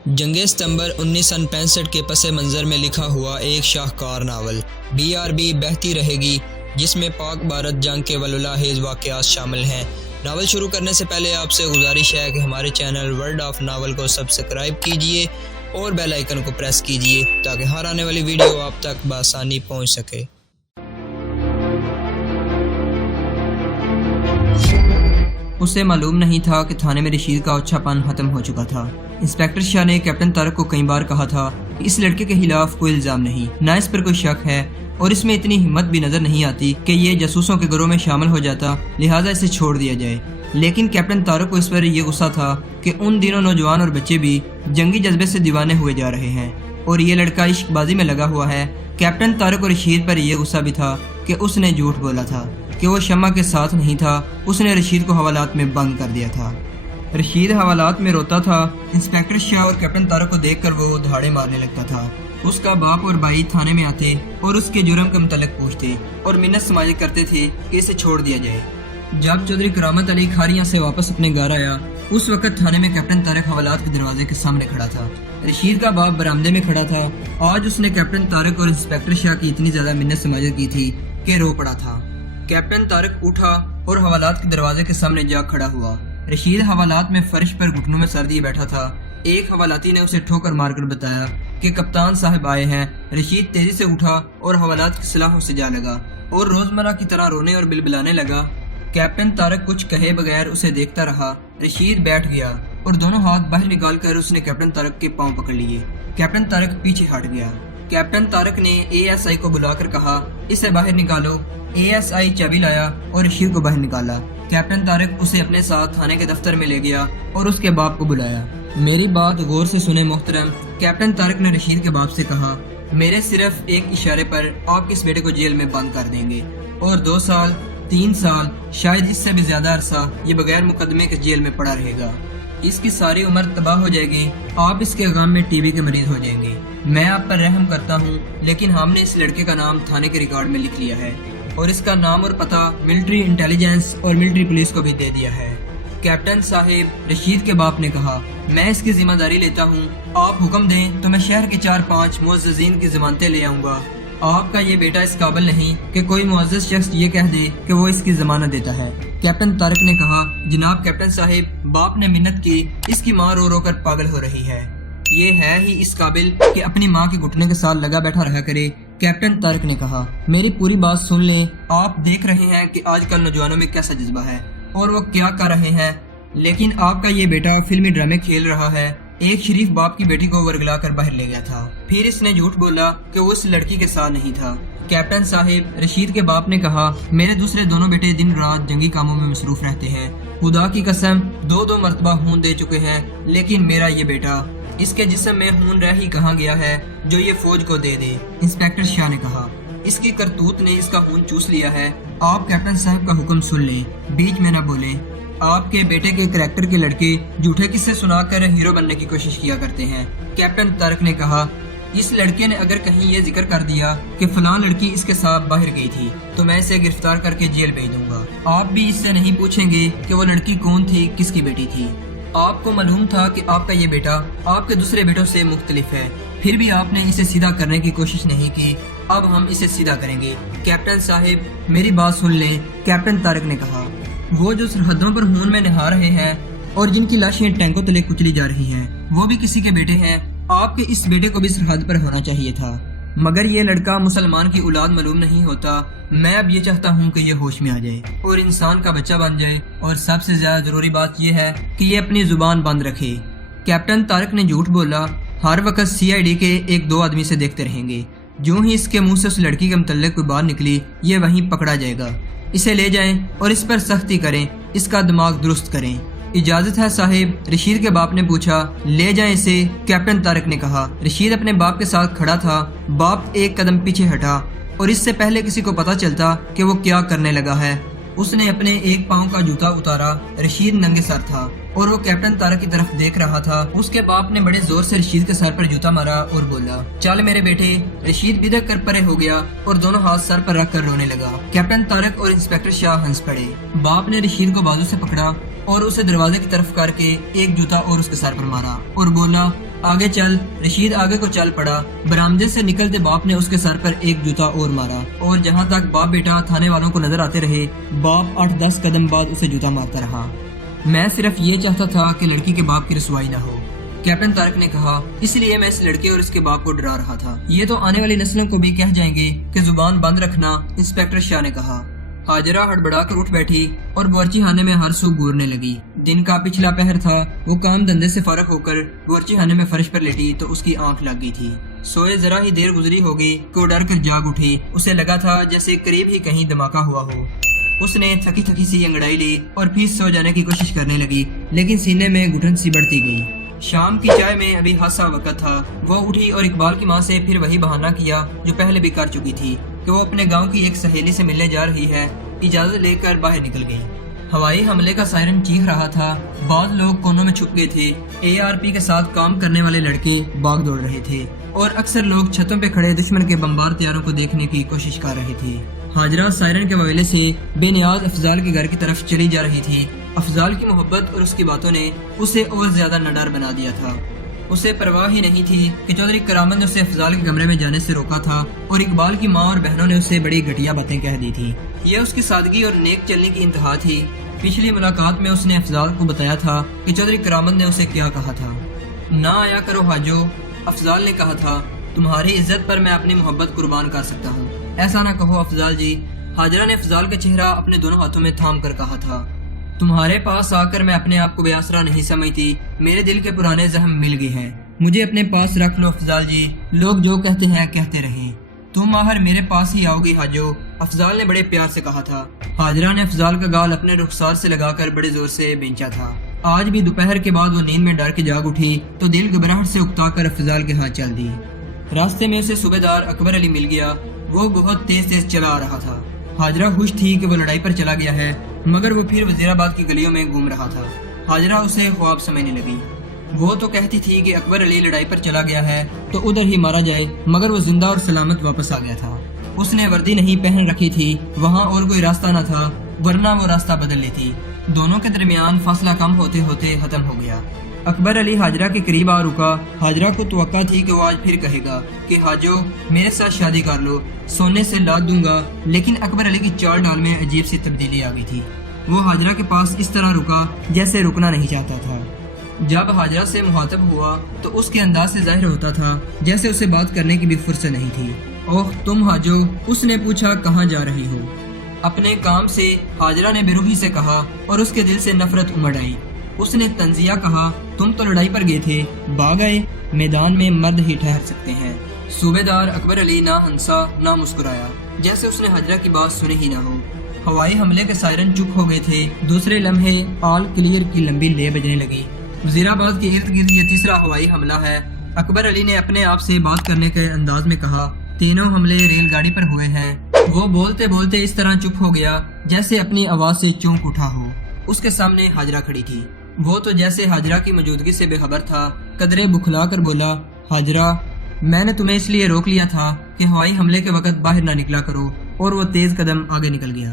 जंग सितंबर 1965 के पस मंज़र में लिखा हुआ एक शाहकार नावल BRB बहती रहेगी, जिसमें पाक भारत जंग के वलुलाहेज़ वाक़यात शामिल हैं। नावल शुरू करने से पहले आपसे गुजारिश है कि हमारे चैनल वर्ल्ड ऑफ नावल को सब्सक्राइब कीजिए और बेल आइकन को प्रेस कीजिए ताकि हर आने वाली वीडियो आप तक बआसानी पहुंच सके। उसे मालूम नहीं था कि थाने में रशीद का अच्छापन खत्म हो चुका था। इंस्पेक्टर शाह ने कैप्टन तारक को कई बार कहा था कि इस लड़के के खिलाफ कोई इल्जाम नहीं, ना इस पर कोई शक है और इसमें इतनी हिम्मत भी नजर नहीं आती कि ये जासूसों के गिरोह में शामिल हो जाता, लिहाजा इसे छोड़ दिया जाए। लेकिन कैप्टन तारक को इस पर यह गुस्सा था कि उन दिनों नौजवान और बच्चे भी जंगी जज्बे से दीवाने हुए जा रहे हैं और ये लड़का इश्कबाजी में लगा हुआ है। कैप्टन तारक और रशीद पर यह गुस्सा भी था कि उसने झूठ बोला था कि वो शम्मा के साथ नहीं था। उसने रशीद को हवालात में बंद कर दिया था। रशीद हवालात में रोता था। इंस्पेक्टर शाह और कैप्टन तारक को देखकर वो दहाड़े मारने लगता था। उसका बाप और भाई थाने में आते और उसके जुर्म के मुतल्लिक पूछते और मिन्नत समाज करते थे कि इसे छोड़ दिया जाए। जब चौधरी करामत अली खारियां से वापस अपने घर आया, उस वक्त थाने में कैप्टन तारक हवालात के दरवाजे के सामने खड़ा था। रशीद का बाप बरामदे में खड़ा था। आज उसने कैप्टन तारक और इंस्पेक्टर शाह की इतनी ज्यादा मिन्नत समाज की थी कि रो पड़ा था। कैप्टन तारक उठा और हवालात के दरवाजे के सामने जा खड़ा हुआ। रशीद हवालात में फर्श पर घुटनों में सर दिए बैठा था। एक हवालाती ने उसे ठोकर मारकर बताया कि कप्तान साहब आए हैं। रशीद तेजी से उठा और हवालात की सलाहों से जा लगा और रोजमर्रा की तरह रोने और बिलबिलाने लगा। कैप्टन तारक कुछ कहे बगैर उसे देखता रहा। रशीद बैठ गया और दोनों हाथ बाहर निकालकर उसने कैप्टन तारक के पांव पकड़ लिए। कैप्टन तारक पीछे हट गया। कैप्टन तारक ने ASI को बुलाकर कहा, इसे बाहर निकालो। ASI चाबी लाया और रशीद को बाहर निकाला। कैप्टन तारक उसे अपने साथ थाने के दफ्तर में ले गया और उसके बाप को बुलाया। मेरी बात गौर से सुने मोहतरम, कैप्टन तारक ने रशीद के बाप से कहा, मेरे सिर्फ एक इशारे पर आपके इस बेटे को जेल में बंद कर देंगे और 2 साल 3 साल शायद इससे भी ज्यादा अरसा ये बगैर मुकदमे के जेल में पड़ा रहेगा। इसकी सारी उम्र तबाह हो जाएगी। आप इसके गम में TB के मरीज हो जाएंगे। मैं आप पर रहम करता हूँ, लेकिन हमने इस लड़के का नाम थाने के रिकॉर्ड में लिख लिया है और इसका नाम और पता मिलिट्री इंटेलिजेंस और मिलिट्री पुलिस को भी दे दिया है। कैप्टन साहिब, रशीद के बाप ने कहा, मैं इसकी जिम्मेदारी लेता हूँ। आप हुक्म दें तो मैं शहर के 4-5 मुअज़्ज़िज़ीन की ज़मानतें ले आऊँगा। आपका ये बेटा इस काबिल नहीं कि कोई मुअज़्ज़िज़ शख्स ये कह दे कि वो इसकी जमानत देता है। कैप्टन तारक ने कहा, जनाब कैप्टन साहिब, बाप ने मिन्नत की, इसकी माँ रो रो कर पागल हो रही है। ये है ही इस काबिल कि अपनी माँ के घुटने के साथ लगा बैठा रहा करे। कैप्टन तारक ने कहा, मेरी पूरी बात सुन लें। आप देख रहे हैं कि आजकल नौजवानों में कैसा जज्बा है और वो क्या कर रहे हैं, लेकिन आपका ये बेटा फिल्मी ड्रामे खेल रहा है। एक शरीफ बाप की बेटी को वर्गला कर बाहर ले गया था, फिर इसने झूठ बोला कि वो उस लड़की के साथ नहीं था। कैप्टन साहिब, रशीद के बाप ने कहा, मेरे दूसरे दोनों बेटे दिन रात जंगी कामों में मसरूफ रहते हैं। खुदा की कसम 2-2 मरतबा खून दे चुके हैं, लेकिन मेरा ये बेटा, इसके जिस्म में खून रह ही कहाँ गया है जो ये फौज को दे दे। इंस्पेक्टर शाह ने कहा, इसकी करतूत ने इसका खून चूस लिया है। आप कैप्टन साहब का हुक्म सुन लें, बीच में न बोलें। आपके बेटे के करैक्टर के लड़के झूठे किस्से सुनाकर हीरो बनने की कोशिश किया करते हैं। कैप्टन तारक ने कहा, इस लड़के ने अगर कहीं ये जिक्र कर दिया कि फलां लड़की इसके साथ बाहर गई थी तो मैं इसे गिरफ्तार करके जेल भेज दूंगा। आप भी इससे नहीं पूछेंगे कि वो लड़की कौन थी, किसकी बेटी थी। आपको मालूम था कि आपका ये बेटा आपके दूसरे बेटों से मुख्तलिफ है, फिर भी आपने इसे सीधा करने की कोशिश नहीं की। अब हम इसे सीधा करेंगे। कैप्टन साहिब, मेरी बात सुन लें। कैप्टन तारक ने कहा, वो जो सरहदों पर खून में नहा रहे हैं और जिनकी लाशें टैंकों तले कुचली जा रही हैं, वो भी किसी के बेटे हैं। आपके इस बेटे को भी सरहद पर होना चाहिए था, मगर ये लड़का मुसलमान की औलाद मालूम नहीं होता। मैं अब ये चाहता हूँ कि ये होश में आ जाए और इंसान का बच्चा बन जाए, और सबसे ज्यादा जरूरी बात यह है कि ये अपनी जुबान बंद रखे। कैप्टन तारक ने झूठ बोला। हर वक्त CID के 1-2 आदमी से देखते रहेंगे। जो ही इसके मुंह से उस लड़की के मुतल्लिक कोई बात निकली, ये वहीं पकड़ा जाएगा। इसे ले जाएं और इस पर सख्ती करें, इसका दिमाग दुरुस्त करें। इजाजत है साहिब, रशीद के बाप ने पूछा। ले जाएं इसे, कैप्टन तारक ने कहा। रशीद अपने बाप के साथ खड़ा था। बाप एक कदम पीछे हटा और इससे पहले किसी को पता चलता कि वो क्या करने लगा है, उसने अपने एक पांव का जूता उतारा। रशीद नंगे सर था और वो कैप्टन तारक की तरफ देख रहा था। उसके बाप ने बड़े जोर से रशीद के सर पर जूता मारा और बोला, चल मेरे बेटे। रशीद बिदक कर परे हो गया और दोनों हाथ सर पर रख कर रोने लगा। कैप्टन तारक और इंस्पेक्टर शाह हंस पड़े। बाप ने रशीद को बाजू से पकड़ा और उसे दरवाजे की तरफ करके एक जूता और उसके सर पर मारा और बोला, आगे चल। रशीद आगे को चल पड़ा। बरामदे से निकलते बाप ने उसके सर पर एक जूता और मारा और जहाँ तक बाप बेटा थाने वालों को नजर आते रहे, बाप 8-10 कदम बाद उसे जूता मारता रहा। मैं सिर्फ ये चाहता था कि लड़की के बाप की रसवाई ना हो, कैप्टन तारक ने कहा। इसलिए मैं इस लड़के और इसके बाप को डरा रहा था। ये तो आने वाली नस्लों को भी कह जाएंगे कि जुबान बंद रखना, इंस्पेक्टर शाह ने कहा। हाजरा हड़बड़ा कर उठ बैठी और बावर्ची खाने में हर सू घूरने लगी। दिन का पिछला पहर था। वो काम धंधे से फारग होकर बावर्ची खाने में फर्श पर लेटी तो उसकी आंख लग गई थी। सोए जरा ही देर गुजरी होगी कि वो डर कर जाग उठी। उसे लगा था जैसे करीब ही कहीं धमाका हुआ हो। उसने थकी थकी सी अंगड़ाई ली और फिर सो जाने की कोशिश करने लगी, लेकिन सीने में घुटन सी बढ़ती गई। शाम की चाय में अभी हासा वक्त था। वो उठी और इकबाल की माँ से फिर वही बहाना किया जो पहले भी कर चुकी थी कि वो अपने गांव की एक सहेली से मिलने जा रही है। इजाजत लेकर बाहर निकल गई। हवाई हमले का सायरन चीख रहा था। बाद लोग कोनों में छुप गए थे। ARP के साथ काम करने वाले लड़के भाग दौड़ रहे थे और अक्सर लोग छतों पे खड़े दुश्मन के बमबार तैयारों को देखने की कोशिश कर रहे थे। हाजरा सायरन के वसीले से बेनियाज अफजाल के घर की तरफ चली जा रही थी। अफजाल की मोहब्बत और उसकी बातों ने उसे और ज्यादा नडर बना दिया था। उसे परवाह ही नहीं थी कि चौधरी करामत ने उसे अफजाल के कमरे में जाने से रोका था और इकबाल की माँ और बहनों ने उसे बड़ी घटिया बातें कह दी थी। यह उसकी सादगी और नेक चलने की इंतहा थी। पिछली मुलाकात में उसने अफजाल को बताया था कि चौधरी करामत ने उसे क्या कहा था। ना आया करो हाजो, अफजाल ने कहा था, तुम्हारी इज्जत पर मैं अपनी मोहब्बत कुर्बान कर सकता हूँ। ऐसा ना कहो अफजाल जी, हाजरा ने अफजाल का चेहरा अपने दोनों हाथों में थाम कर कहा था। तुम्हारे पास आकर मैं अपने आप को बेआसरा नहीं समझती। मेरे दिल के पुराने जख्म मिल गए हैं। मुझे अपने पास रख लो अफजाल जी। लोग जो कहते हैं कहते रहें। तुम आहर मेरे पास ही आओगी हाजो, अफजाल ने बड़े प्यार से कहा था। हाजरा ने अफजाल का गाल अपने रुखसार से लगाकर बड़े जोर से बेंचा था। आज भी दोपहर के बाद वो नींद में डर के जाग उठी तो दिल घबराहट से उकताकर अफजाल के हाथ चल दी। रास्ते में उसे सूबेदार अकबर अली मिल गया। वो बहुत तेज चला आ रहा था। हाजरा खुश थी कि वो लड़ाई पर चला गया है, मगर वो फिर वजीराबाद की गलियों में घूम रहा था। हाजरा उसे ख्वाब समझने लगी। वो तो कहती थी कि अकबर अली लड़ाई पर चला गया है तो उधर ही मारा जाए, मगर वो जिंदा और सलामत वापस आ गया था। उसने वर्दी नहीं पहन रखी थी। वहाँ और कोई रास्ता न था, वरना वो रास्ता बदल लेती। दोनों के दरमियान फासला कम होते होते खत्म हो गया। अकबर अली हाजरा के करीब आ रुका। हाजरा को तवक्का थी कि वो आज फिर कहेगा कि हाजो मेरे साथ शादी कर लो, सोने से लाद दूंगा, लेकिन अकबर अली की चाल डाल में अजीब सी तब्दीली आ गई थी। वो हाजरा के पास इस तरह रुका जैसे रुकना नहीं चाहता था। जब हाजरा से मुखातब हुआ तो उसके अंदाज से जाहिर होता था जैसे उसे बात करने की भी फुर्सत नहीं थी। ओह तुम हाजो, उसने पूछा, कहाँ जा रही हो? अपने काम से, हाजरा ने बेरुखी से कहा और उसके दिल से नफरत उमड़ आई। उसने तंजिया कहा, तुम तो लड़ाई पर गए थे, भाग आए। मैदान में मर्द ही ठहर सकते हैं। सूबेदार अकबर अली ना हंसा ना मुस्कुराया, जैसे उसने हाजरा की बात सुनी ही ना हो। हवाई हमले के सायरन चुप हो गए थे। दूसरे लम्हे ऑल क्लियर की लंबी ले बजने लगी। वजीराबाद के इर्द गिर्द ये तीसरा हवाई हमला है। अकबर अली ने अपने आप से बात करने के अंदाज में कहा, तीनों हमले रेलगाड़ी पर हुए हैं। वो बोलते बोलते इस तरह चुप हो गया जैसे अपनी आवाज से चौंक उठा हो। उसके सामने हाजरा खड़ी थी। वो तो जैसे हाजरा की मौजूदगी से बेखबर था। कदरे बुखला कर बोला, हाजरा मैंने तुम्हें इसलिए रोक लिया था कि हवाई हमले के वक्त बाहर ना निकला करो, और वो तेज कदम आगे निकल गया।